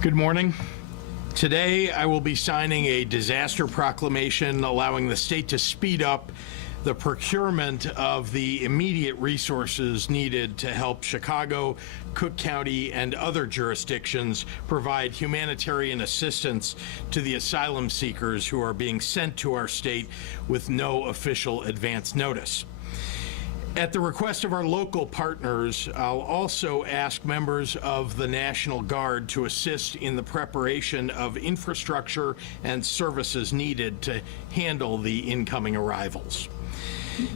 Good morning. Today, I will be signing a disaster proclamation allowing the state to speed up the procurement of the immediate resources needed to help Chicago, Cook County, and other jurisdictions provide humanitarian assistance to the asylum seekers who are being sent to our state with no official advance notice. At the request of our local partners, I'll also ask members of the National Guard to assist in the preparation of infrastructure and services needed to handle the incoming arrivals.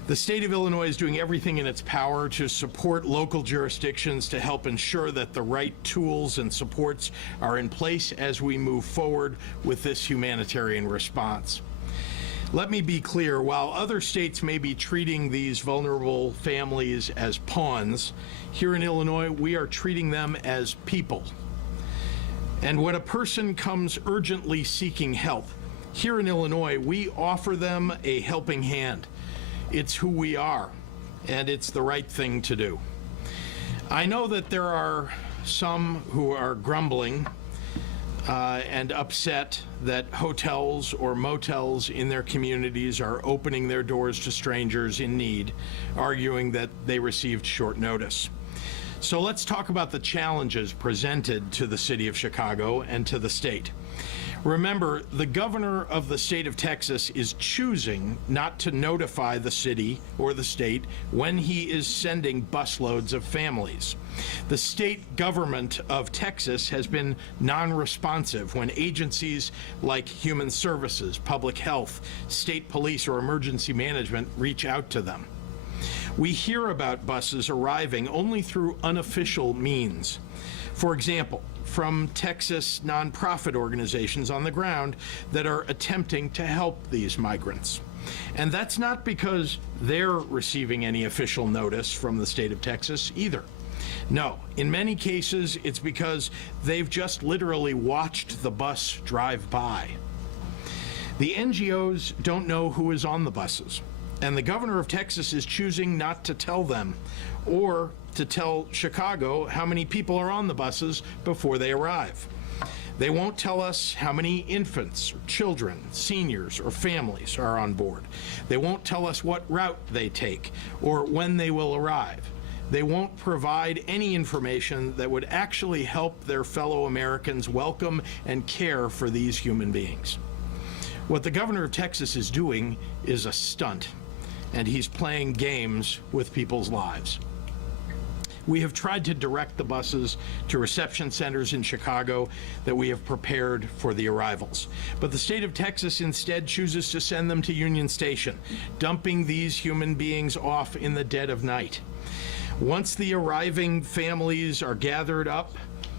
The state of Illinois is doing everything in its power to support local jurisdictions to help ensure that the right tools and supports are in place as we move forward with this humanitarian response. Let me be clear, while other states may be treating these vulnerable families as pawns, here in Illinois, we are treating them as people. And when a person comes urgently seeking help, here in Illinois, we offer them a helping hand. It's who we are, and it's the right thing to do. I know that there are some who are grumbling and upset that hotels or motels in their communities are opening their doors to strangers in need, arguing that they received short notice. So let's talk about the challenges presented to the city of Chicago and to the state. Remember, the governor of the state of Texas is choosing not to notify the city or the state when he is sending busloads of families. The state government of Texas has been non-responsive when agencies like Human Services, Public Health, State Police, or Emergency Management reach out to them. We hear about buses arriving only through unofficial means. For example, from Texas nonprofit organizations on the ground that are attempting to help these migrants. And that's not because they're receiving any official notice from the state of Texas either. No, in many cases, it's because they've just literally watched the bus drive by. The NGOs don't know who is on the buses, and the governor of Texas is choosing not to tell them or to tell Chicago how many people are on the buses before they arrive. They won't tell us how many infants, or children, seniors, or families are on board. They won't tell us what route they take or when they will arrive. They won't provide any information that would actually help their fellow Americans welcome and care for these human beings. What the governor of Texas is doing is a stunt, and he's playing games with people's lives. We have tried to direct the buses to reception centers in Chicago that we have prepared for the arrivals. But the state of Texas instead chooses to send them to Union Station, dumping these human beings off in the dead of night. Once the arriving families are gathered up,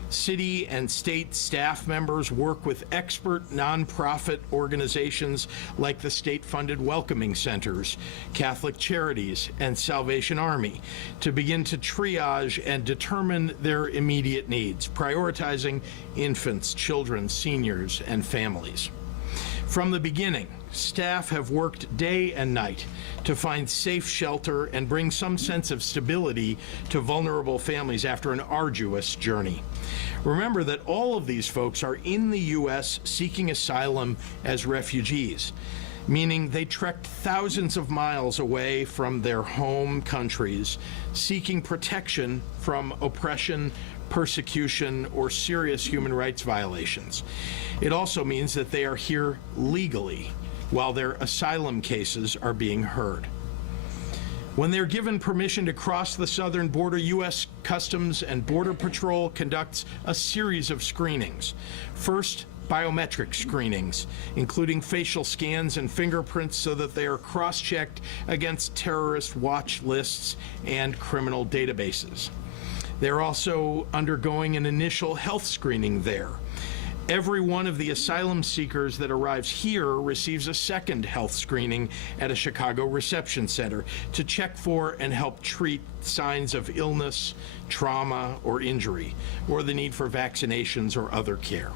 city and state staff members work with expert nonprofit organizations like the state-funded Welcoming Centers, Catholic Charities, and Salvation Army to begin to triage and determine their immediate needs, prioritizing infants, children, seniors, and families. From the beginning, staff have worked day and night to find safe shelter and bring some sense of stability to vulnerable families after an arduous journey. Remember that all of these folks are in the U.S. seeking asylum as refugees, meaning they trekked thousands of miles away from their home countries, seeking protection from oppression, persecution, or serious human rights violations. It also means that they are here legally, while their asylum cases are being heard. When they're given permission to cross the southern border, U.S. Customs and Border Patrol conducts a series of screenings. First, biometric screenings, including facial scans and fingerprints so that they are cross-checked against terrorist watch lists and criminal databases. They're also undergoing an initial health screening there. Every one of the asylum seekers that arrives here receives a second health screening at a Chicago reception center to check for and help treat signs of illness, trauma, or injury, or the need for vaccinations or other care.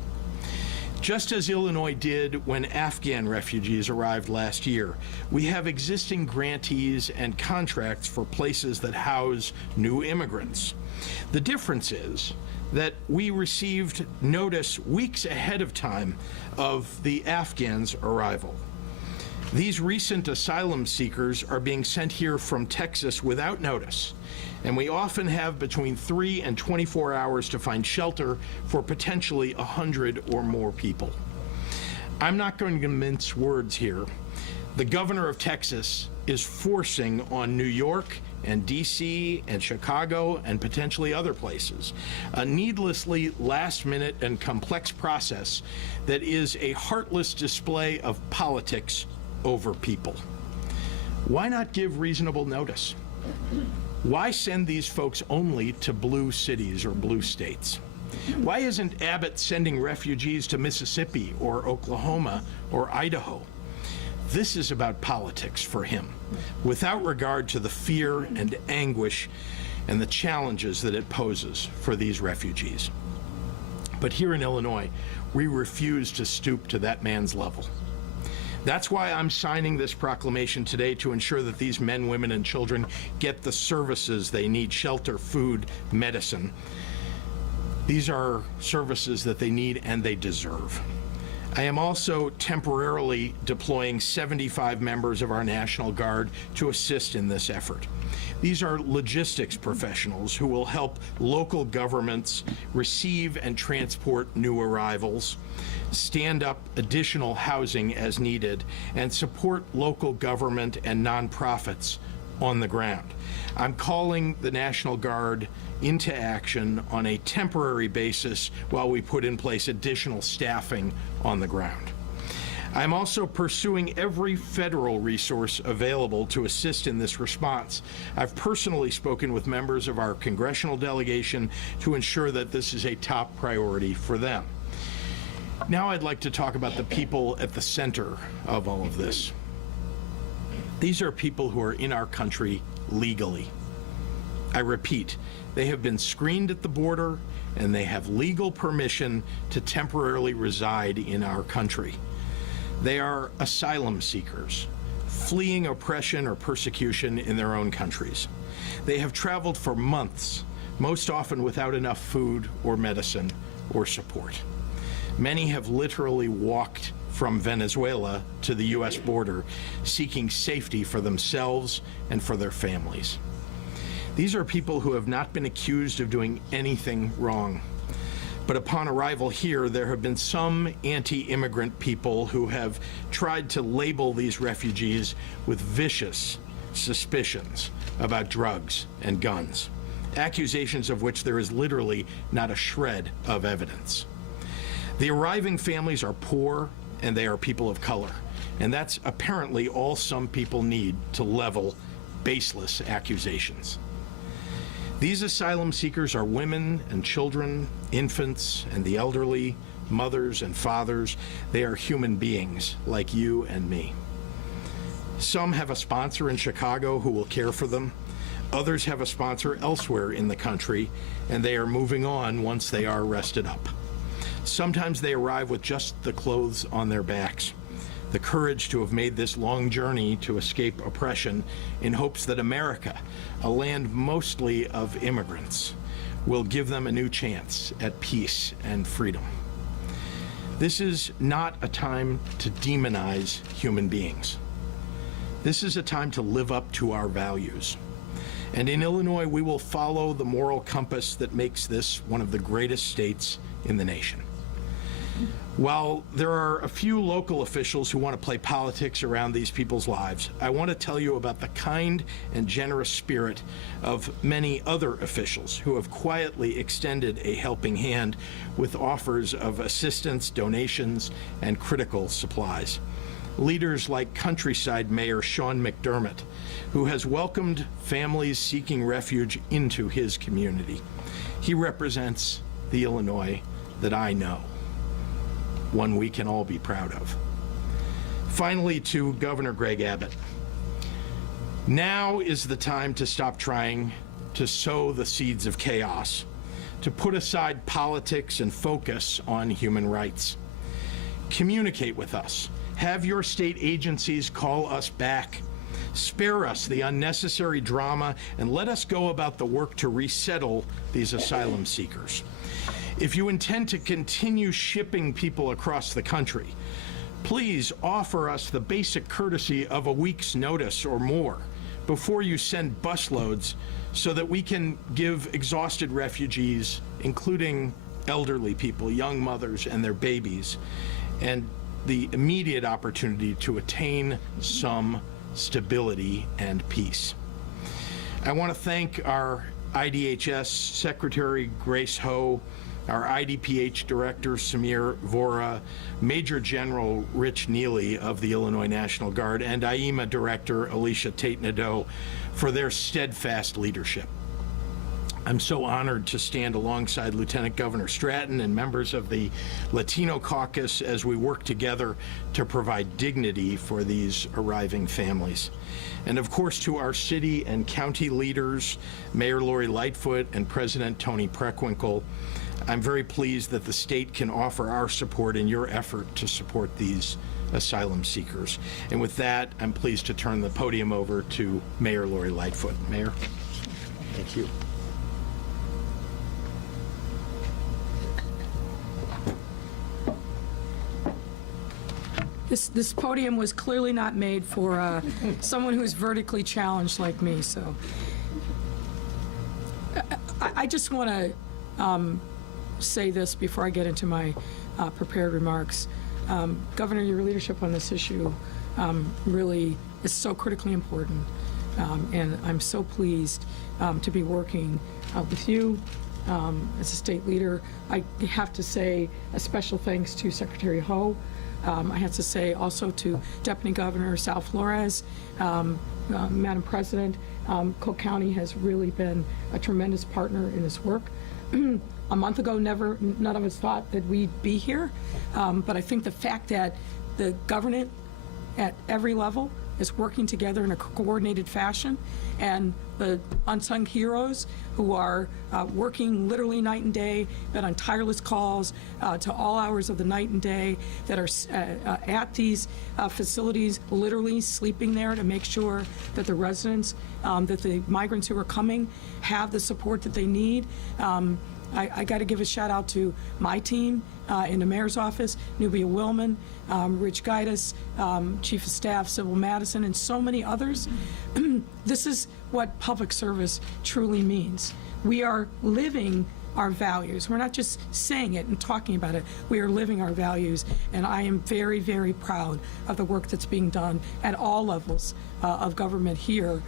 Just as Illinois did when Afghan refugees arrived last year, we have existing grantees and contracts for places that house new immigrants. The difference is that we received notice weeks ahead of time of the Afghans' arrival. These recent asylum seekers are being sent here from Texas without notice, and we often have between 3 and 24 hours to find shelter for potentially 100 or more people. I'm not going to mince words here. The governor of Texas is forcing on New York and D.C. and Chicago and potentially other places a needlessly last-minute and complex process that is a heartless display of politics over people. Why not give reasonable notice? Why send these folks only to blue cities or blue states? Why isn't Abbott sending refugees to Mississippi or Oklahoma or Idaho? This is about politics for him, without regard to the fear and anguish and the challenges that it poses for these refugees. But here in Illinois, we refuse to stoop to that man's level. That's why I'm signing this proclamation today, to ensure that these men, women, and children get the services they need: shelter, food, medicine. These are services that they need and they deserve. I am also temporarily deploying 75 members of our National Guard to assist in this effort. These are logistics professionals who will help local governments receive and transport new arrivals, stand up additional housing as needed, and support local government and nonprofits on the ground. I'm calling the National Guard into action on a temporary basis while we put in place additional staffing on the ground. I'm also pursuing every federal resource available to assist in this response. I've personally spoken with members of our congressional delegation to ensure that this is a top priority for them. Now I'd like to talk about the people at the center of all of this. These are people who are in our country legally. I repeat, they have been screened at the border and they have legal permission to temporarily reside in our country. They are asylum seekers, fleeing oppression or persecution in their own countries. They have traveled for months, most often without enough food or medicine or support. Many have literally walked from Venezuela to the U.S. border, seeking safety for themselves and for their families. These are people who have not been accused of doing anything wrong. But upon arrival here, there have been some anti-immigrant people who have tried to label these refugees with vicious suspicions about drugs and guns, accusations of which there is literally not a shred of evidence. The arriving families are poor and they are people of color, and that's apparently all some people need to level baseless accusations. These asylum seekers are women and children, infants and the elderly, mothers and fathers. They are human beings like you and me. Some have a sponsor in Chicago who will care for them. Others have a sponsor elsewhere in the country, and they are moving on once they are rested up. Sometimes they arrive with just the clothes on their backs, the courage to have made this long journey to escape oppression, in hopes that America, a land mostly of immigrants, will give them a new chance at peace and freedom. This is not a time to demonize human beings. This is a time to live up to our values. And in Illinois, we will follow the moral compass that makes this one of the greatest states in the nation. While there are a few local officials who want to play politics around these people's lives, I want to tell you about the kind and generous spirit of many other officials who have quietly extended a helping hand with offers of assistance, donations, and critical supplies. Leaders like Countryside Mayor Sean McDermott, who has welcomed families seeking refuge into his community. He represents the Illinois that I know, one we can all be proud of. Finally, to Governor Greg Abbott. Now is the time to stop trying to sow the seeds of chaos, to put aside politics and focus on human rights. Communicate with us. Have your state agencies call us back. Spare us the unnecessary drama and let us go about the work to resettle these asylum seekers. If you intend to continue shipping people across the country, please offer us the basic courtesy of a week's notice or more before you send busloads so that we can give exhausted refugees, including elderly people, young mothers and their babies, and the immediate opportunity to attain some stability and peace. I want to thank our IDHS Secretary Grace Ho, our IDPH Director Samir Vora, Major General Rich Neely of the Illinois National Guard, and IEMA Director Alicia Tate-Nadeau for their steadfast leadership. I'm so honored to stand alongside Lieutenant Governor Stratton and members of the Latino Caucus as we work together to provide dignity for these arriving families. And of course, to our city and county leaders, Mayor Lightfoot and President Tony Preckwinkle, I'm very pleased that the state can offer our support in your effort to support these asylum seekers. And with that, I'm pleased to turn the podium over to Mayor Lightfoot. Mayor, thank you. This podium was clearly not made for someone who's vertically challenged like me, so. I just want to say this before I get into my prepared remarks. Governor, your leadership on this issue really is so critically important, and I'm so pleased to be working with you as a state leader. I have to say a special thanks to Secretary Ho. I have to say also to Deputy Governor Sal Flores, Madam President, Cook County has really been a tremendous partner in this work. A month ago, none of us thought that we'd be here, but I think the fact that the government at every level is working together in a coordinated fashion, and the unsung heroes who are working literally night and day, that on tireless calls to all hours of the night and day, that are at these facilities, literally sleeping there to make sure that the residents, that the migrants who are coming have the support that they need. I got to give a shout out to my team in the mayor's office, Nubia Willman, Rich Gaitis, Chief of Staff Sybil Madison, and so many others. This is what public service truly means. We are living our values. We're not just saying it and talking about it. We are living our values, and I am very, very proud of the work that's being done at all levels of government here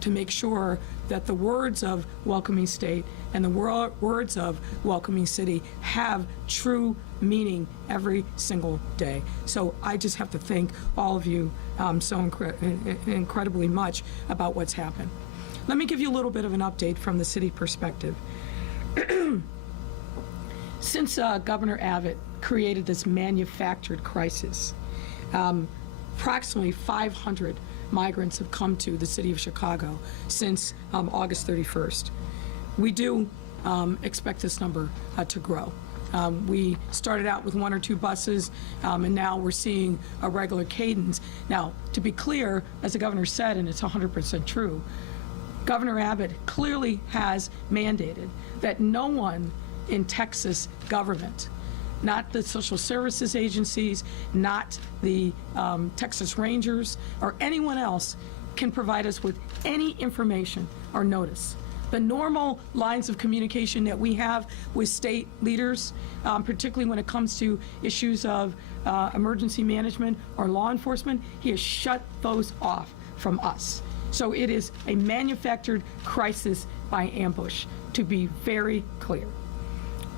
to make sure that the words of welcoming state and the words of welcoming city have true meaning every single day. So I just have to thank all of you so incredibly much about what's happened. Let me give you a little bit of an update from the city perspective. Since Governor Abbott created this manufactured crisis, approximately 500 migrants have come to the city of Chicago since August 31st. We do expect this number to grow. We started out with 1 or 2 buses, and now we're seeing a regular cadence. Now, to be clear, as the governor said, and it's 100% true, Governor Abbott clearly has mandated that no one in Texas government, not the social services agencies, not the Texas Rangers, or anyone else can provide us with any information or notice. The normal lines of communication that we have with state leaders, particularly when it comes to issues of emergency management or law enforcement, he has shut those off from us. So it is a manufactured crisis by ambush, to be very clear.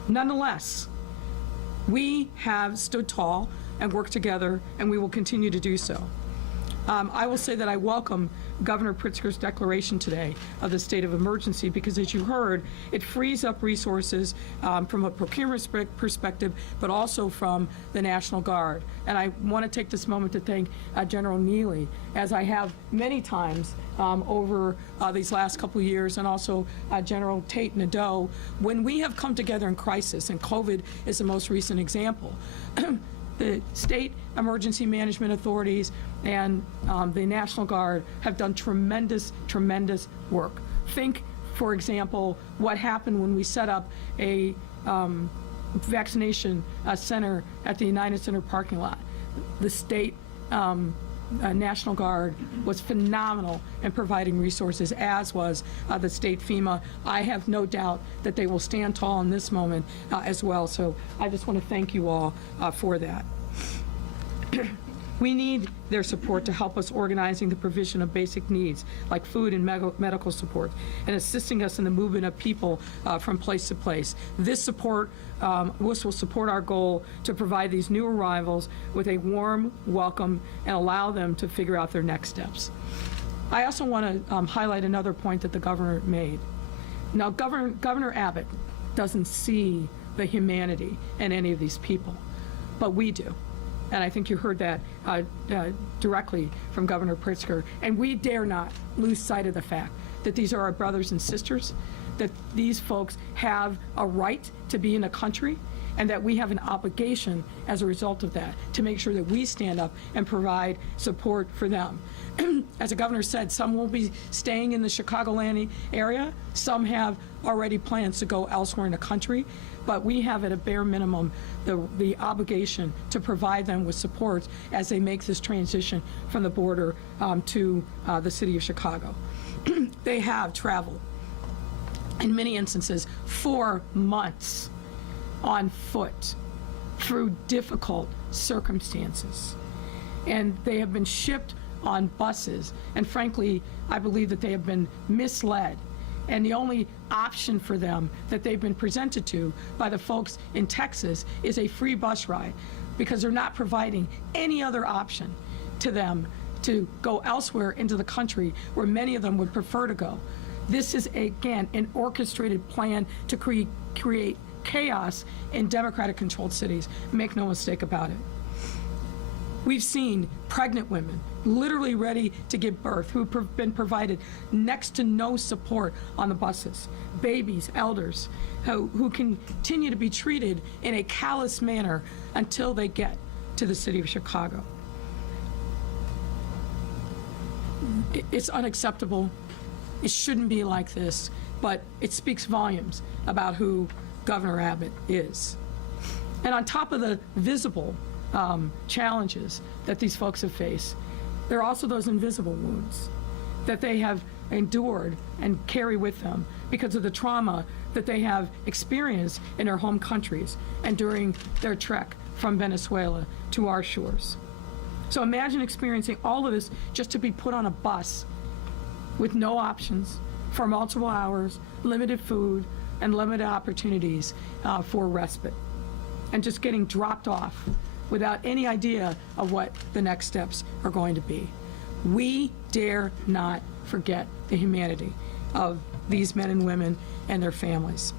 Nonetheless, we have stood tall and worked together, and we will continue to do so. I will say that I welcome Governor Pritzker's declaration today of the state of emergency because, as you heard, it frees up resources from a procurement perspective, but also from the National Guard. And I want to take this moment to thank General Neely, as I have many times over these last couple of years, and also General Tate-Nadeau, when we have come together in crisis, and COVID is the most recent example. The state emergency management authorities and the National Guard have done tremendous, tremendous work. Think, for example, what happened when we set up a vaccination center at the United Center parking lot. The state National Guard was phenomenal in providing resources, as was the state FEMA. I have no doubt that they will stand tall in this moment as well. So I just want to thank you all for that. We need their support to help us organizing the provision of basic needs like food and medical support and assisting us in the movement of people from place to place. This support will support our goal to provide these new arrivals with a warm welcome and allow them to figure out their next steps. I also want to highlight another point that the governor made. Now, Governor Abbott doesn't see the humanity in any of these people, but we do. And I think you heard that directly from Governor Pritzker. And we dare not lose sight of the fact that these are our brothers and sisters, that these folks have a right to be in a country, and that we have an obligation as a result of that to make sure that we stand up and provide support for them. As the governor said, some will be staying in the Chicagoland area. Some have already plans to go elsewhere in the country. But we have at a bare minimum the obligation to provide them with support as they make this transition from the border to the city of Chicago. They have traveled, in many instances, 4 months on foot through difficult circumstances. And they have been shipped on buses. And frankly, I believe that they have been misled. And the only option for them that they've been presented to by the folks in Texas is a free bus ride, because they're not providing any other option to them to go elsewhere into the country where many of them would prefer to go. This is, again, an orchestrated plan to create chaos in Democratic-controlled cities. Make no mistake about it. We've seen pregnant women literally ready to give birth who've been provided next to no support on the buses. Babies, elders, who continue to be treated in a callous manner until they get to the city of Chicago. It's unacceptable. It shouldn't be like this, but it speaks volumes about who Governor Abbott is. And on top of the visible challenges that these folks have faced, there are also those invisible wounds that they have endured and carry with them because of the trauma that they have experienced in their home countries and during their trek from Venezuela to our shores. So imagine experiencing all of this just to be put on a bus with no options for multiple hours, limited food, and limited opportunities for respite, and just getting dropped off without any idea of what the next steps are going to be. We dare not forget the humanity of these men and women and their families.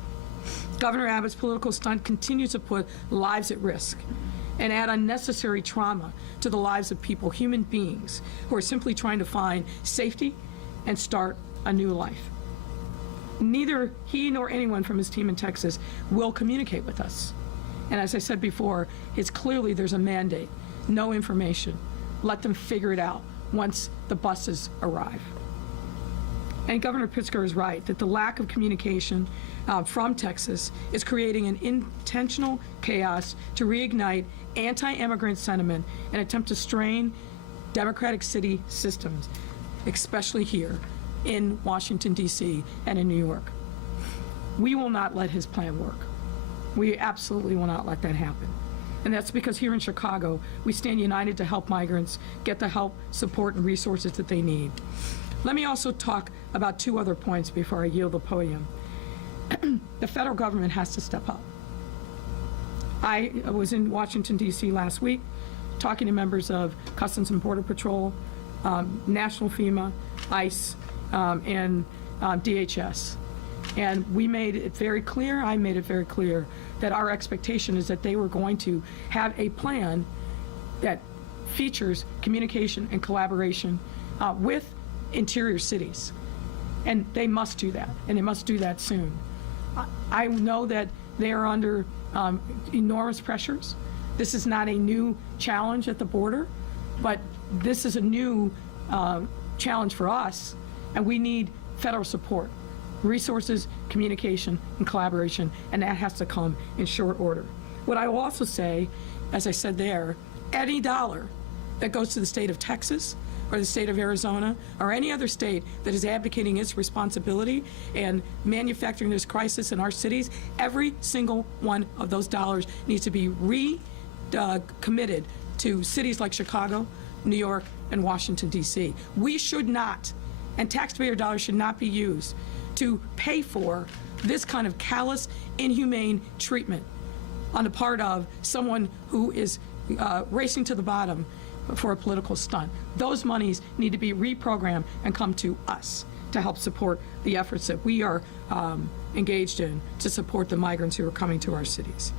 Governor Abbott's political stunt continues to put lives at risk and add unnecessary trauma to the lives of people, human beings, who are simply trying to find safety and start a new life. Neither he nor anyone from his team in Texas will communicate with us. And as I said before, it's clearly there's a mandate, no information. Let them figure it out once the buses arrive. And Governor Pritzker is right that the lack of communication from Texas is creating an intentional chaos to reignite anti-immigrant sentiment and attempt to strain democratic city systems, especially here in Washington, D.C. and in New York. We will not let his plan work. We absolutely will not let that happen. And that's because here in Chicago, we stand united to help migrants get the help, support, and resources that they need. Let me also talk about 2 other points before I yield the podium. The federal government has to step up. I was in Washington, D.C. last week talking to members of Customs and Border Patrol, National FEMA, ICE, and DHS. And we made it very clear, I made it very clear, that our expectation is that they were going to have a plan that features communication and collaboration with interior cities. And they must do that, and they must do that soon. I know that they are under enormous pressures. This is not a new challenge at the border, but this is a new challenge for us, and we need federal support, resources, communication, and collaboration, and that has to come in short order. What I will also say, as I said there, any dollar that goes to the state of Texas or the state of Arizona or any other state that is abdicating its responsibility and manufacturing this crisis in our cities, every single one of those dollars needs to be committed to cities like Chicago, New York, and Washington, D.C. We should not, and taxpayer dollars should not be used to pay for this kind of callous, inhumane treatment on the part of someone who is racing to the bottom for a political stunt. Those monies need to be reprogrammed and come to us to help support the efforts that we are engaged in to support the migrants who are coming to our cities.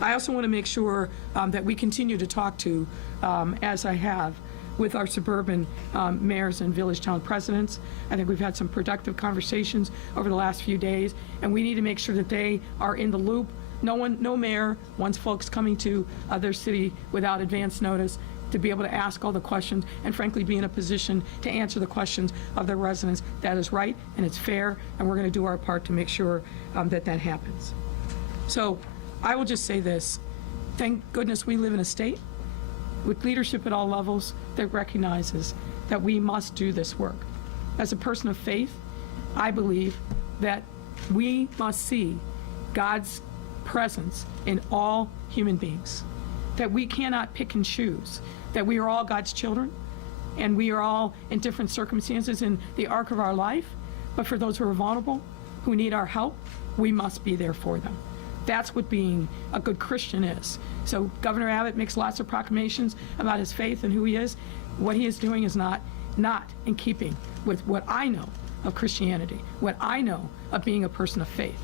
I also want to make sure that we continue to talk to, as I have, with our suburban mayors and village town presidents. I think we've had some productive conversations over the last few days, and we need to make sure that they are in the loop. No mayor wants folks coming to their city without advance notice to be able to ask all the questions and frankly be in a position to answer the questions of their residents. That is right and it's fair, and we're going to do our part to make sure that that happens. So I will just say this. Thank goodness we live in a state with leadership at all levels that recognizes that we must do this work. As a person of faith, I believe that we must see God's presence in all human beings, that we cannot pick and choose, that we are all God's children, and we are all in different circumstances in the arc of our life, but for those who are vulnerable, who need our help, we must be there for them. That's what being a good Christian is. So Governor Abbott makes lots of proclamations about his faith and who he is. What he is doing is not in keeping with what I know of Christianity, what I know of being a person of faith.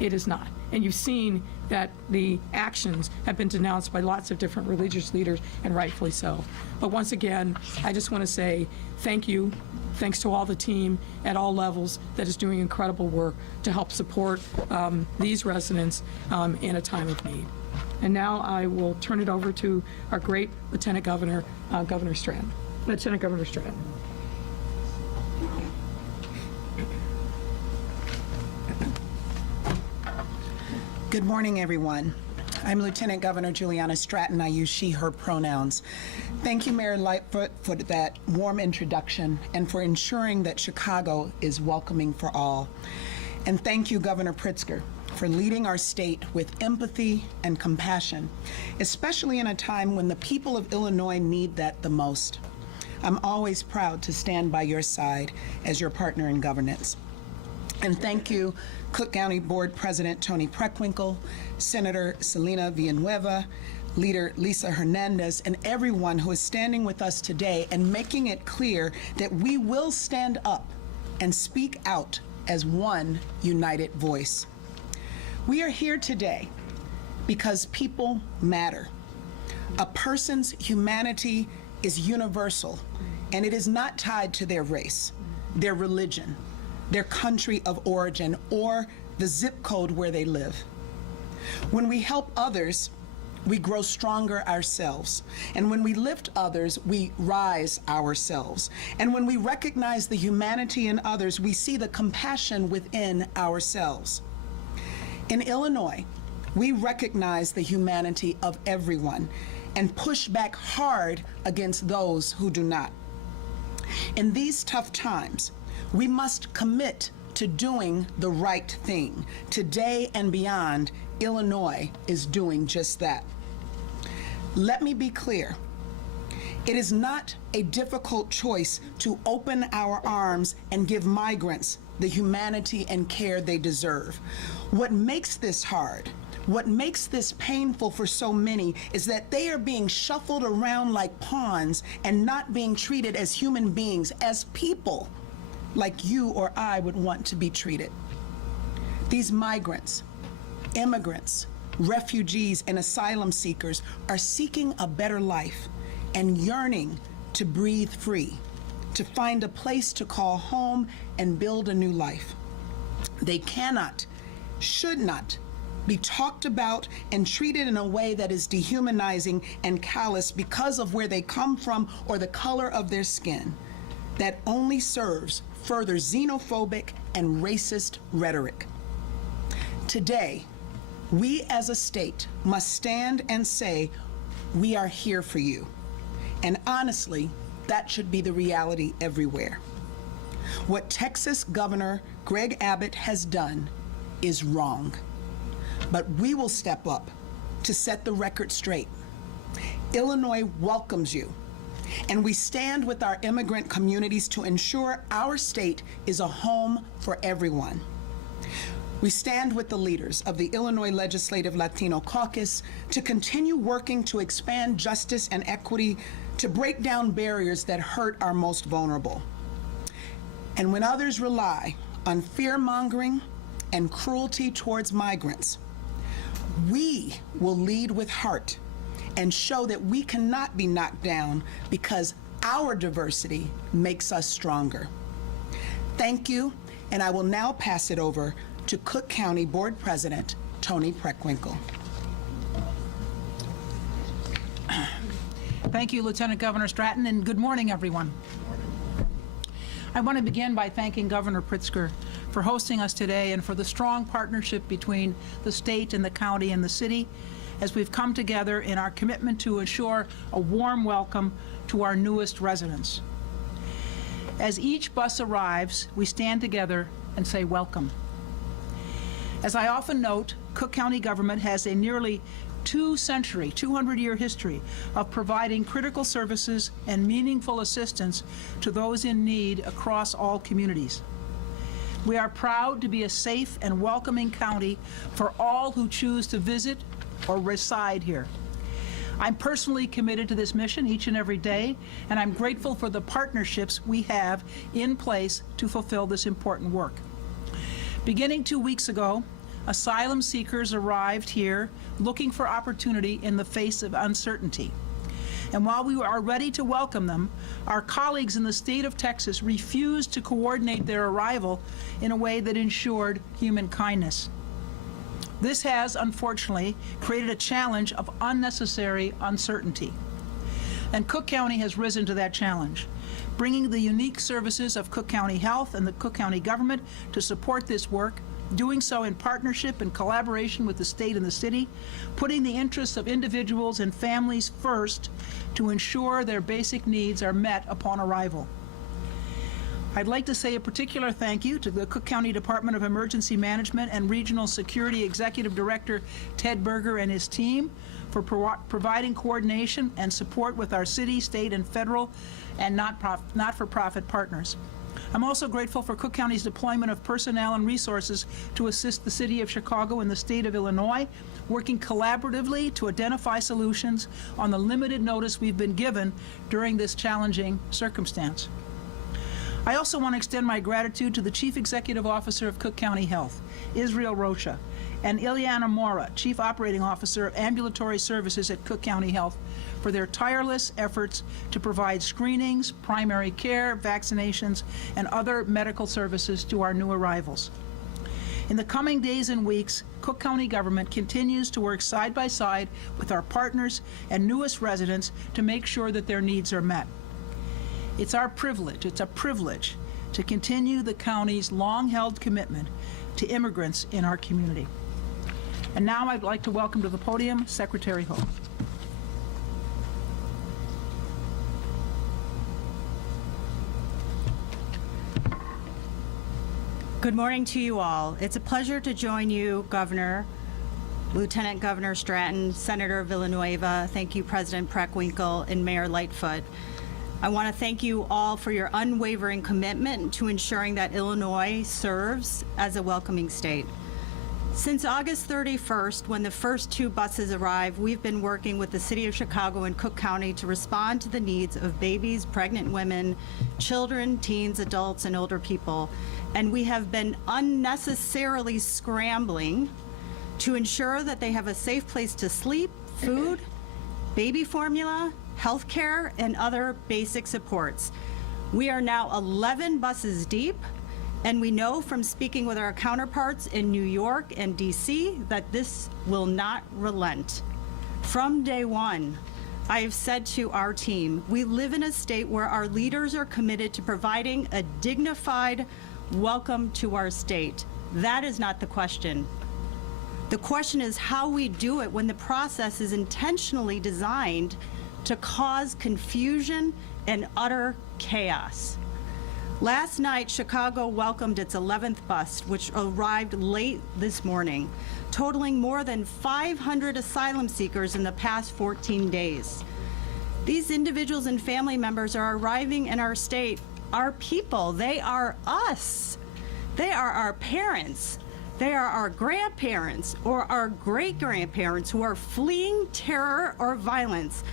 It is not. And you've seen that the actions have been denounced by lots of different religious leaders, and rightfully so. But once again, I just want to say thank you. Thanks to all the team at all levels that is doing incredible work to help support these residents in a time of need. And now I will turn it over to our great Lieutenant Governor, Governor Stratton. Lieutenant Governor Stratton. Good morning, everyone. I'm Lieutenant Governor Juliana Stratton. I use she, her pronouns. Thank you, Mayor Lightfoot, for that warm introduction and for ensuring that Chicago is welcoming for all. And thank you, Governor Pritzker, for leading our state with empathy and compassion, especially in a time when the people of Illinois need that the most. I'm always proud to stand by your side as your partner in governance. And thank you, Cook County Board President Tony Preckwinkle, Senator Selena Villanueva, Leader Lisa Hernandez, and everyone who is standing with us today and making it clear that we will stand up and speak out as one united voice. We are here today because people matter. A person's humanity is universal, and it is not tied to their race, their religion, their country of origin, or the zip code where they live. When we help others, we grow stronger ourselves. And when we lift others, we rise ourselves. And when we recognize the humanity in others, we see the compassion within ourselves. In Illinois, we recognize the humanity of everyone and push back hard against those who do not. In these tough times, we must commit to doing the right thing. Today and beyond, Illinois is doing just that. Let me be clear. It is not a difficult choice to open our arms and give migrants the humanity and care they deserve. What makes this hard, what makes this painful for so many, is that they are being shuffled around like pawns and not being treated as human beings, as people, like you or I would want to be treated. These migrants, immigrants, refugees, and asylum seekers are seeking a better life and yearning to breathe free, to find a place to call home and build a new life. They cannot, should not be talked about and treated in a way that is dehumanizing and callous because of where they come from or the color of their skin, that only serves further xenophobic and racist rhetoric. Today, we as a state must stand and say, we are here for you. And honestly, that should be the reality everywhere. What Texas Governor Greg Abbott has done is wrong. But we will step up to set the record straight. Illinois welcomes you, and we stand with our immigrant communities to ensure our state is a home for everyone. We stand with the leaders of the Illinois Legislative Latino Caucus to continue working to expand justice and equity, to break down barriers that hurt our most vulnerable. And when others rely on fear-mongering and cruelty towards migrants, we will lead with heart and show that we cannot be knocked down because our diversity makes us stronger. Thank you, and I will now pass it over to Cook County Board President Toni Preckwinkle. Thank you, Lieutenant Governor Stratton, and good morning, everyone. I want to begin by thanking Governor Pritzker for hosting us today and for the strong partnership between the state and the county and the city as we've come together in our commitment to ensure a warm welcome to our newest residents. As each bus arrives, we stand together and say welcome. As I often note, Cook County government has a nearly 200-year history of providing critical services and meaningful assistance to those in need across all communities. We are proud to be a safe and welcoming county for all who choose to visit or reside here. I'm personally committed to this mission each and every day, and I'm grateful for the partnerships we have in place to fulfill this important work. Beginning 2 weeks ago, asylum seekers arrived here looking for opportunity in the face of uncertainty. And while we are ready to welcome them, our colleagues in the state of Texas refused to coordinate their arrival in a way that ensured human kindness. This has, unfortunately, created a challenge of unnecessary uncertainty. And Cook County has risen to that challenge, bringing the unique services of Cook County Health and the Cook County government to support this work, doing so in partnership and collaboration with the state and the city, putting the interests of individuals and families first to ensure their basic needs are met upon arrival. I'd like to say a particular thank you to the Cook County Department of Emergency Management and Regional Security Executive Director Ted Berger and his team for providing coordination and support with our city, state, and federal and not-for-profit partners. I'm also grateful for Cook County's deployment of personnel and resources to assist the City of Chicago and the State of Illinois, working collaboratively to identify solutions on the limited notice we've been given during this challenging circumstance. I also want to extend my gratitude to the Chief Executive Officer of Cook County Health, Israel Rocha, and Ileana Mora, Chief Operating Officer of Ambulatory Services at Cook County Health, for their tireless efforts to provide screenings, primary care, vaccinations, and other medical services to our new arrivals. In the coming days and weeks, Cook County government continues to work side by side with our partners and newest residents to make sure that their needs are met. It's a privilege to continue the county's long-held commitment to immigrants in our community. And now I'd like to welcome to the podium Secretary Hope. Good morning to you all. It's a pleasure to join you, Governor, Lieutenant Governor Stratton, Senator Villanueva, thank you, President Preckwinkle, and Mayor Lightfoot. I want to thank you all for your unwavering commitment to ensuring that Illinois serves as a welcoming state. Since August 31st, when the first 2 buses arrived, we've been working with the City of Chicago and Cook County to respond to the needs of babies, pregnant women, children, teens, adults, and older people. And we have been unnecessarily scrambling to ensure that they have a safe place to sleep, food, baby formula, health care, and other basic supports. We are now 11 buses deep, And we know from speaking with our counterparts in New York and DC that this will not relent. From day one, I have said to our team, we live in a state where our leaders are committed to providing a dignified welcome to our state. That is not the question. The question is how we do it when the process is intentionally designed to cause confusion and utter chaos. Last night, Chicago welcomed its 11th bus, which arrived late this morning, totaling more than 500 asylum seekers in the past 14 days. These individuals and family members are arriving in our state, our people. They are us. They are our parents. They are our grandparents or our great-grandparents who are fleeing terror or violence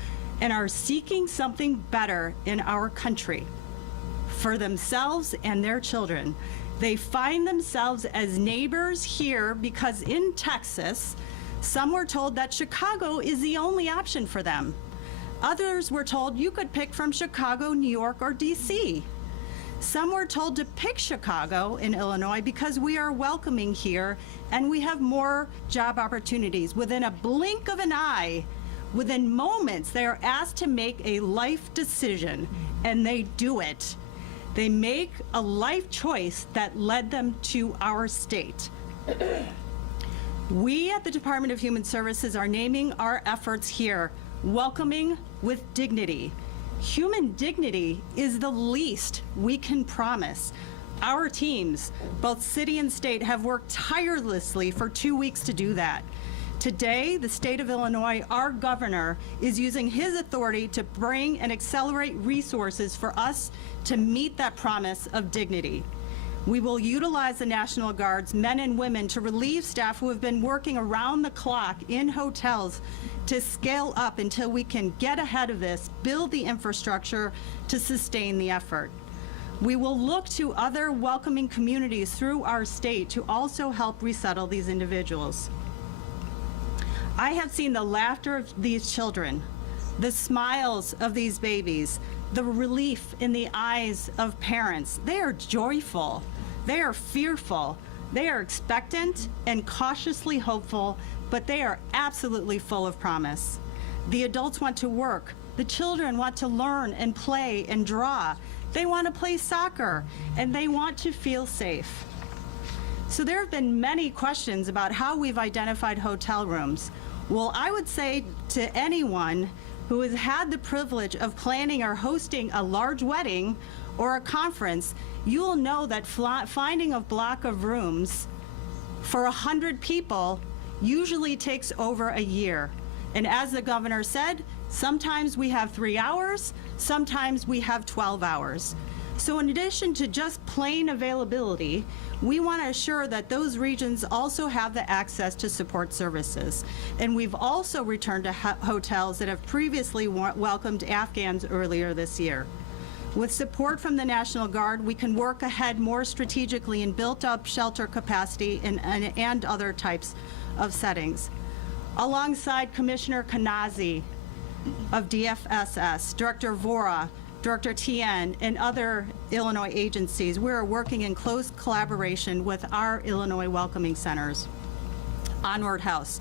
and are seeking something better in our country for themselves and their children. They find themselves as neighbors here because in Texas, some were told that Chicago is the only option for them. Others were told you could pick from Chicago, New York, or DC. Some were told to pick Chicago in Illinois because we are welcoming here and we have more job opportunities. Within a blink of an eye, within moments, they are asked to make a life decision, and they do it. They make a life choice that led them to our state. We at the Department of Human Services are naming our efforts here, welcoming with dignity. Human dignity is the least we can promise. Our teams, both city and state, have worked tirelessly for 2 weeks to do that. Today, the state of Illinois, our governor, is using his authority to bring and accelerate resources for us to meet that promise of dignity. We will utilize the National Guard's men and women to relieve staff who have been working around the clock in hotels to scale up until we can get ahead of this, build the infrastructure to sustain the effort. We will look to other welcoming communities through our state to also help resettle these individuals. I have seen the laughter of these children, the smiles of these babies, the relief in the eyes of parents. They are joyful, they are fearful, they are expectant and cautiously hopeful, but they are absolutely full of promise. The adults want to work, the children want to learn and play and draw. They want to play soccer, and they want to feel safe. So there have been many questions about how we've identified hotel rooms. Well, I would say to anyone who has had the privilege of planning or hosting a large wedding or a conference, you will know that finding a block of rooms for 100 people usually takes over a year. And as the governor said, sometimes we have 3 hours, sometimes we have 12 hours. So in addition to just plain availability, we want to assure that those regions also have the access to support services. And we've also returned to hotels that have previously welcomed Afghans earlier this year. With support from the National Guard, we can work ahead more strategically and built up shelter capacity and other types of settings. Alongside Commissioner Kanazi of DFSS, Director Vora, Director Tien, and other Illinois agencies, we are working in close collaboration with our Illinois Welcoming Centers. Onward House,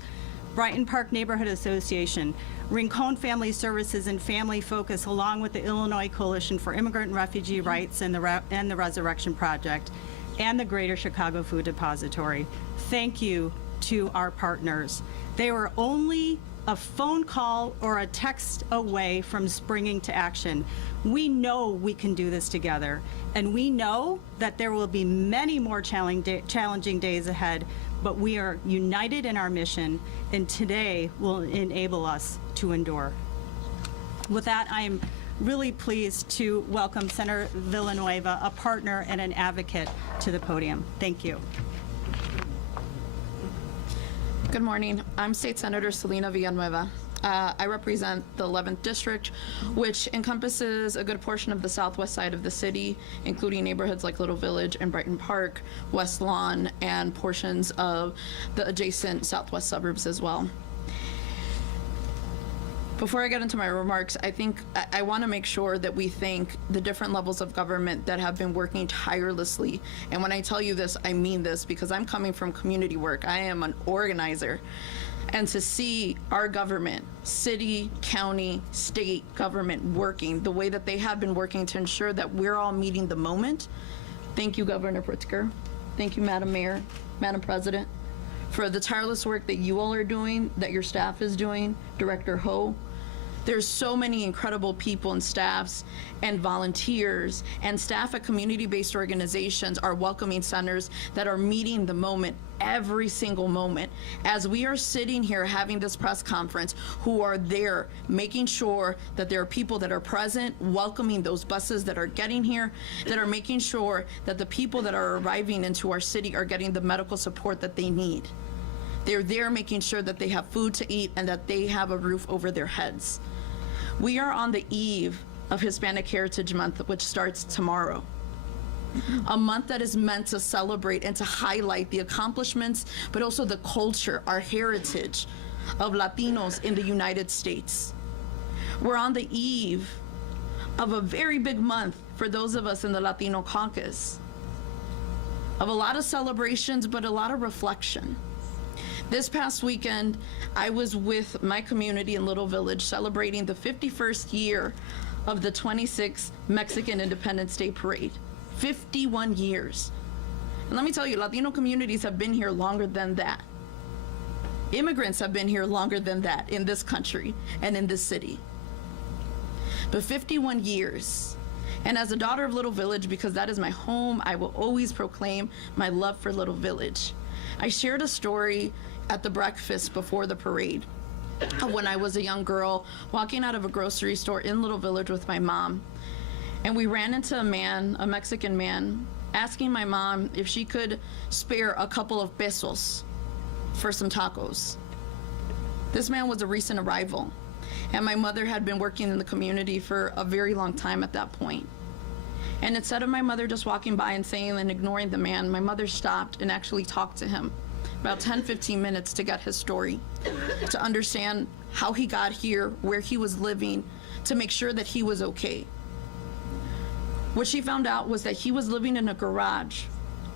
Brighton Park Neighborhood Association, Rincon Family Services and Family Focus, along with the Illinois Coalition for Immigrant and Refugee Rights and the Resurrection Project, and the Greater Chicago Food Depository. Thank you to our partners. They were only a phone call or a text away from springing to action. We know we can do this together, and we know that there will be many more challenging days ahead, but we are united in our mission, and today will enable us to endure. With that, I am really pleased to welcome Senator Villanueva, a partner and an advocate, to the podium. Thank you. Good morning. I'm State Senator Selena Villanueva. I represent the 11th District, which encompasses a good portion of the southwest side of the city, including neighborhoods like Little Village and Brighton Park, West Lawn, and portions of the adjacent southwest suburbs as well. Before I get into my remarks, I think I want to make sure that we thank the different levels of government that have been working tirelessly. And when I tell you this, I mean this because I'm coming from community work. I am an organizer. And to see our government, city, county, state government working the way that they have been working to ensure that we're all meeting the moment. Thank you, Governor Pritzker. Thank you, Madam Mayor, Madam President, for the tireless work that you all are doing, that your staff is doing, Director Ho. There's so many incredible people and staffs and volunteers and staff at community-based organizations, our welcoming centers that are meeting the moment every single moment. As we are sitting here having this press conference, who are there making sure that there are people that are present, welcoming those buses that are getting here, that are making sure that the people that are arriving into our city are getting the medical support that they need. They're there making sure that they have food to eat and that they have a roof over their heads. We are on the eve of Hispanic Heritage Month, which starts tomorrow. A month that is meant to celebrate and to highlight the accomplishments, but also the culture, our heritage of Latinos in the United States. We're on the eve of a very big month for those of us in the Latino caucus, of a lot of celebrations, but a lot of reflection. This past weekend, I was with my community in Little Village celebrating the 51st year of the 26th Mexican Independence Day Parade. 51 years. And let me tell you, Latino communities have been here longer than that. Immigrants have been here longer than that in this country and in this city. But 51 years. And as a daughter of Little Village, because that is my home, I will always proclaim my love for Little Village. I shared a story at the breakfast before the parade of when I was a young girl walking out of a grocery store in Little Village with my mom. And we ran into a man, a Mexican man, asking my mom if she could spare a couple of pesos for some tacos. This man was a recent arrival, and my mother had been working in the community for a very long time at that point. And instead of my mother just walking by and saying and ignoring the man, my mother stopped and actually talked to him about 10-15 minutes to get his story, to understand how he got here, where he was living, to make sure that he was okay. What she found out was that he was living in a garage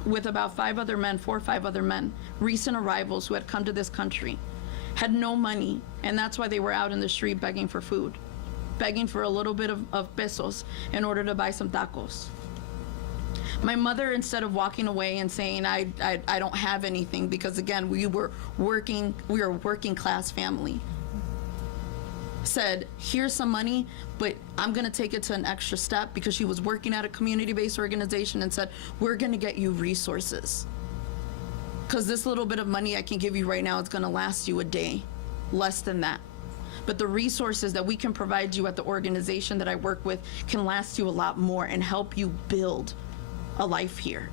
with about 4 or 5 other men, recent arrivals who had come to this country, had no money, and that's why they were out in the street begging for food, begging for a little bit of pesos in order to buy some tacos. My mother, instead of walking away and saying, I don't have anything, because again, we were a working class family, said, here's some money, but I'm gonna take it to an extra step, because she was working at a community-based organization, and said, we're gonna get you resources. Because this little bit of money I can give you right now is gonna last you a day, less than that. But the resources that we can provide you at the organization that I work with can last you a lot more and help you build a life here.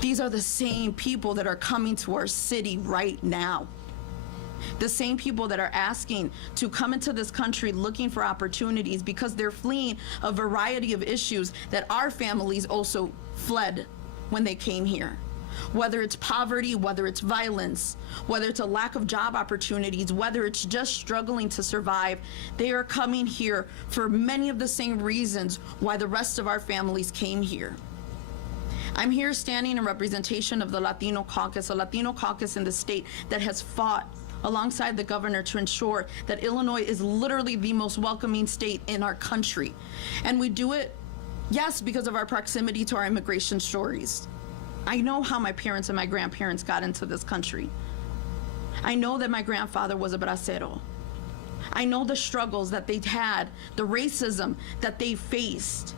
These are the same people that are coming to our city right now. The same people that are asking to come into this country looking for opportunities because they're fleeing a variety of issues that our families also fled when they came here. Whether it's poverty, whether it's violence, whether it's a lack of job opportunities, whether it's just struggling to survive, they are coming here for many of the same reasons why the rest of our families came here. I'm here standing in representation of the Latino caucus, a Latino caucus in the state that has fought alongside the governor to ensure that Illinois is literally the most welcoming state in our country. And we do it, yes, because of our proximity to our immigration stories. I know how my parents and my grandparents got into this country. I know that my grandfather was a bracero. I know the struggles that they had, the racism that they faced.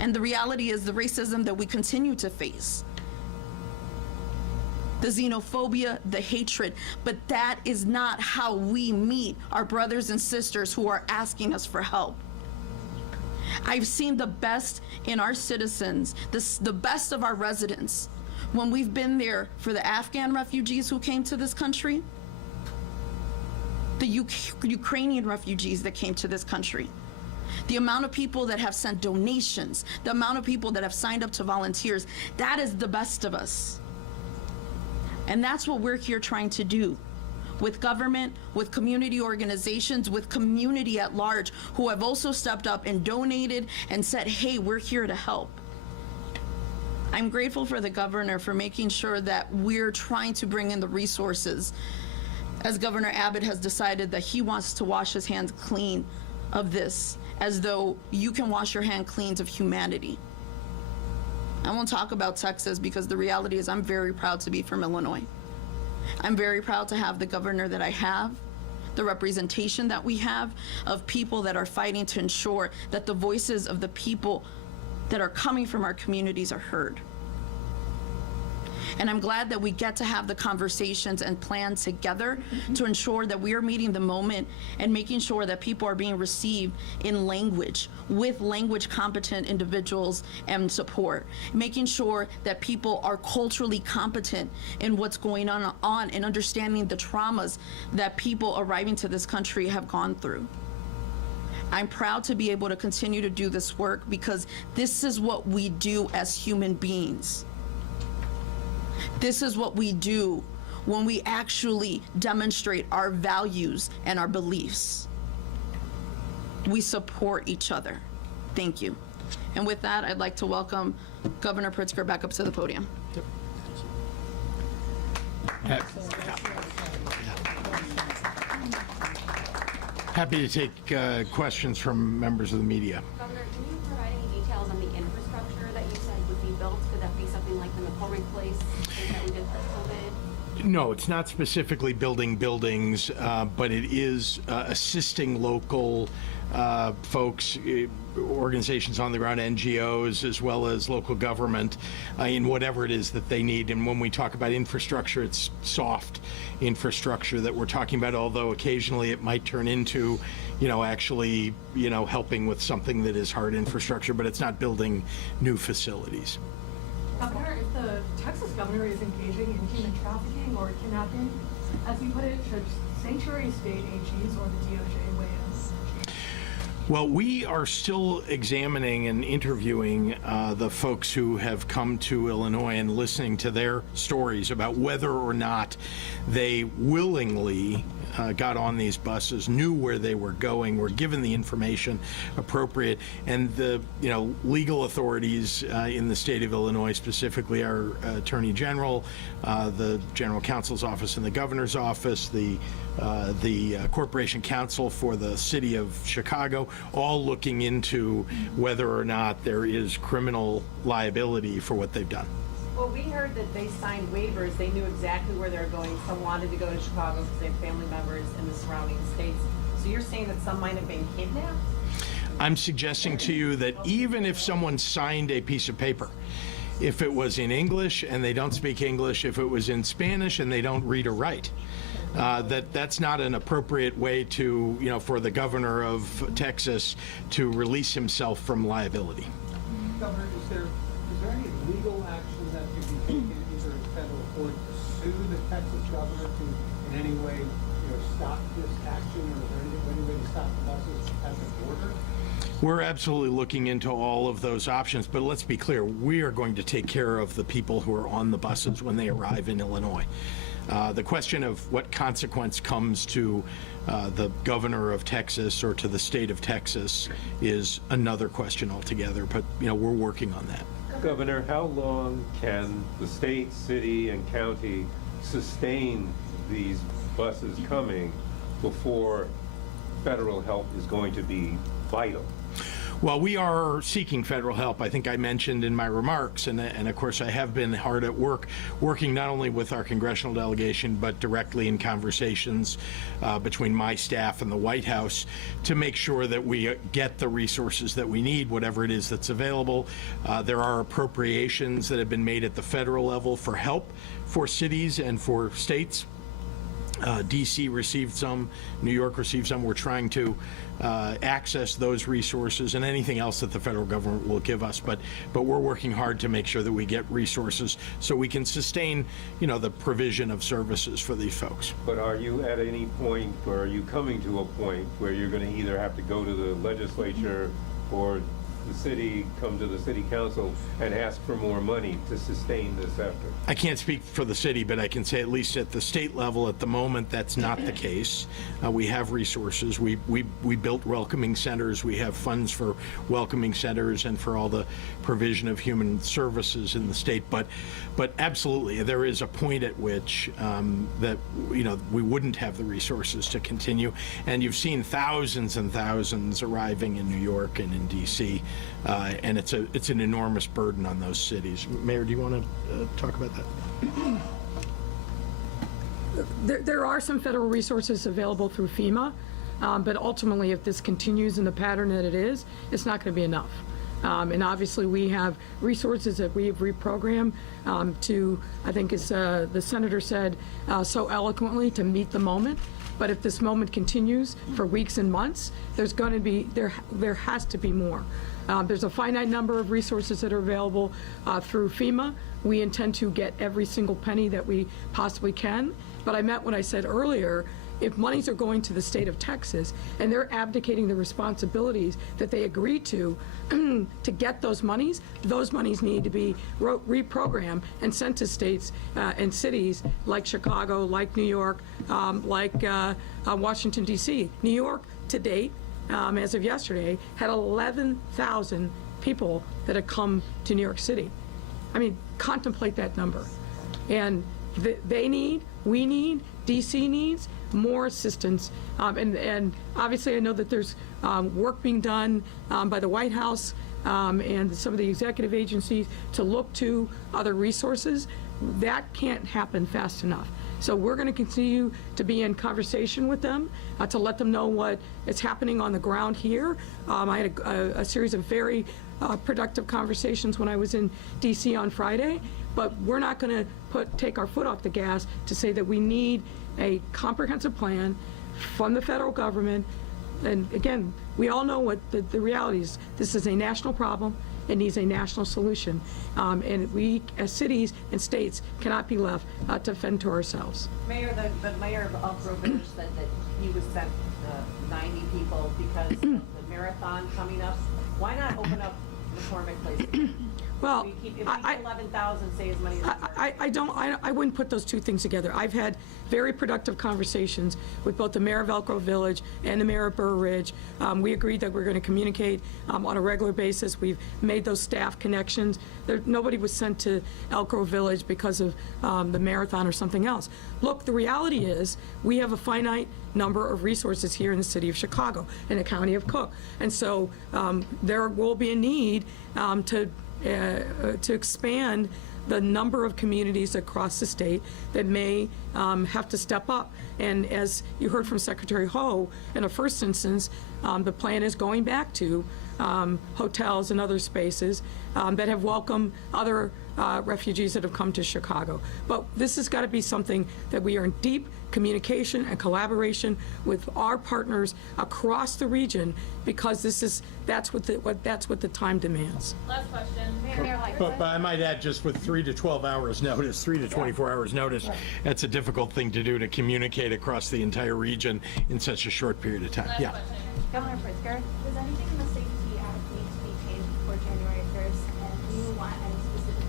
And the reality is the racism that we continue to face. The xenophobia, the hatred, but that is not how we meet our brothers and sisters who are asking us for help. I've seen the best in our citizens, the best of our residents, when we've been there for the Afghan refugees who came to this country, the Ukrainian refugees that came to this country, the amount of people that have sent donations, the amount of people that have signed up to volunteers, that is the best of us. And that's what we're here trying to do. with government, with community organizations, with community at large, who have also stepped up and donated and said, hey, we're here to help. I'm grateful for the governor for making sure that we're trying to bring in the resources, as Governor Abbott has decided that he wants to wash his hands clean of this, as though you can wash your hand clean of humanity. I won't talk about Texas because the reality is I'm very proud to be from Illinois. I'm very proud to have the governor that I have, the representation that we have of people that are fighting to ensure that the voices of the people that are coming from our communities are heard. And I'm glad that we get to have the conversations and plan together to ensure that we are meeting the moment and making sure that people are being received in language, with language competent individuals and support, making sure that people are culturally competent in what's going on and understanding the traumas that people arriving to this country have gone through. I'm proud to be able to continue to do this work because this is what we do as human beings. This is what we do when we actually demonstrate our values and our beliefs. We support each other. Thank you. And with that, I'd like to welcome Governor Pritzker back up to the podium. Happy to take questions from members of the media. Governor, can you provide any details on the infrastructure that you said would be built? Could that be something like the McCormick Place that we did for COVID? No, it's not specifically building buildings, but it is assisting local folks, organizations on the ground, NGOs, as well as local government in whatever it is that they need. And when we talk about infrastructure, it's soft infrastructure that we're talking about, although occasionally it might turn into, actually, helping with something that is hard infrastructure, but it's not building new facilities. Governor, if the Texas governor is engaging in human trafficking or kidnapping, as you put it, should sanctuary state AGs or the DOJ weigh in? Well, we are still examining and interviewing the folks who have come to Illinois and listening to their stories about whether or not they willingly got on these buses, knew where they were going, were given the information appropriate, and the legal authorities in the state of Illinois, specifically our Attorney General, the General Counsel's office and the Governor's office, the Corporation Counsel for the City of Chicago, all looking into whether or not there is criminal liability for what they've done. Well, we heard that they signed waivers. They knew exactly where they were going. Some wanted to go to Chicago because they have family members in the surrounding states. So you're saying that some might have been kidnapped? I'm suggesting to you that even if someone signed a piece of paper, if it was in English and they don't speak English, if it was in Spanish and they don't read or write, that's not an appropriate way to, for the governor of Texas to release himself from liability. Governor, is there any legal action that could be taken either in federal court to sue the Texas governor to in any way, stop this action, or is there any way to stop the buses at the border? We're absolutely looking into all of those options, but let's be clear, we are going to take care of the people who are on the buses when they arrive in Illinois. The question of what consequence comes to the governor of Texas or to the state of Texas is another question altogether, but we're working on that. Governor, how long can the state, city, and county sustain these buses coming before federal help is going to be vital? Well, we are seeking federal help. I think I mentioned in my remarks, and of course I have been hard at work, working not only with our congressional delegation, but directly in conversations between my staff and the White House to make sure that we get the resources that we need, whatever it is that's available. There are appropriations that have been made at the federal level for help for cities and for states. DC received some, New York received some. We're trying to access those resources and anything else that the federal government will give us, but we're working hard to make sure that we get resources so we can sustain, the provision of services for these folks. But are you at any point, or are you coming to a point where you're going to either have to go to the legislature or the city come to the city council and ask for more money to sustain this effort? I can't speak for the city, but I can say at least at the state level, at the moment, that's not the case. We have resources. We built welcoming centers. We have funds for welcoming centers and for all the provision of human services in the state. But absolutely, there is a point at which that we wouldn't have the resources to continue. And you've seen thousands and thousands arriving in New York and in D.C. And it's an enormous burden on those cities. Mayor, do you want to talk about that? There are some federal resources available through FEMA, but ultimately, if this continues in the pattern that it is, it's not going to be enough. And obviously, we have resources that we have reprogrammed to, I think as the senator said so eloquently, to meet the moment. But if this moment continues for weeks and months, there's going to be, there has to be more. There's a finite number of resources that are available through FEMA. We intend to get every single penny that we possibly can. But I meant what I said earlier. If monies are going to the state of Texas and they're abdicating the responsibilities that they agreed to get those monies need to be reprogrammed and sent to states and cities like Chicago, like New York, like Washington, D.C. New York, to date, as of yesterday, had 11,000 people that had come to New York City. I mean, contemplate that number. And they need, we need, D.C. needs more assistance. And obviously I know that there's work being done by the White House and some of the executive agencies to look to other resources. That can't happen fast enough. So we're going to continue to be in conversation with them to let them know what is happening on the ground here. I had a series of very productive conversations when I was in D.C. on Friday, but we're not going to take our foot off the gas to say that we need a comprehensive plan from the federal government. And again, we all know what the reality is. This is a national problem. It needs a national solution. And we, as cities and states, cannot be left to fend to ourselves. Mayor, the mayor of Elk Grove Village said that he was sent 90 people because of the marathon coming up. Why not open up McCormick Place? Well, If we keep 11,000, say as many as I wouldn't put those two things together. I've had very productive conversations with both the mayor of Elk Grove Village and the mayor of Burr Ridge. We agreed that we're going to communicate on a regular basis. We've made those staff connections. Nobody was sent to Elk Grove Village because of the marathon or something else. Look, the reality is we have a finite number of resources here in the city of Chicago and the county of Cook. And so there will be a need to expand the number of communities across the state that may have to step up. And as you heard from Secretary Ho, in the first instance, the plan is going back to hotels and other spaces that have welcomed other refugees that have come to Chicago. But this has got to be something that we are in deep communication and collaboration with our partners across the region, because that's what the time demands. Last question. Mayor Lightfoot. But I might add, just with 3 to 12 hours notice, 3 to 24 hours notice, that's a difficult thing to do, to communicate across the entire region in such a short period of time. Last question. Governor Pritzker, does anything in the Safety Act need to be changed before January 1st, and do you want any specific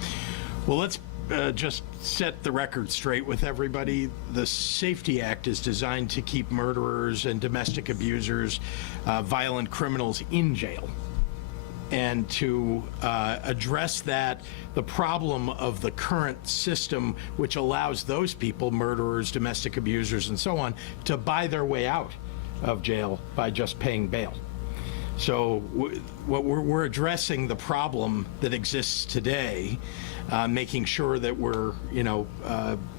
changes? Well, let's just set the record straight with everybody. The Safety Act is designed to keep murderers and domestic abusers, violent criminals in jail, and to address the problem of the current system, which allows those people, murderers, domestic abusers, and so on, to buy their way out of jail by just paying bail. So we're addressing the problem that exists today, making sure that we're,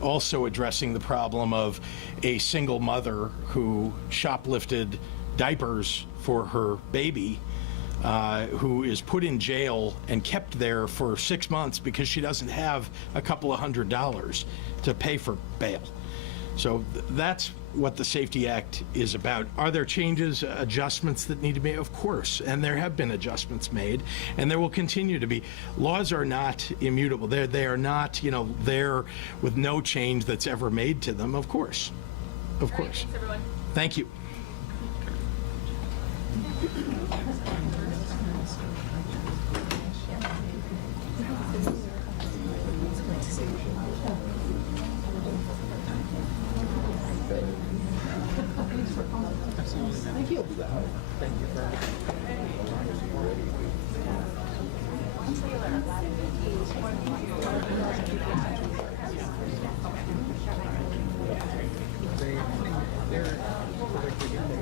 also addressing the problem of a single mother who shoplifted diapers for her baby, who is put in jail and kept there for 6 months because she doesn't have a couple of $100s to pay for bail. So that's what the Safety Act is about. Are there changes, adjustments that need to be made? Of course, and there have been adjustments made, and there will continue to be. Laws are not immutable. They are not, there with no change that's ever made to them. Of course, of course. Thanks, everyone. Thank you. Thank you very much.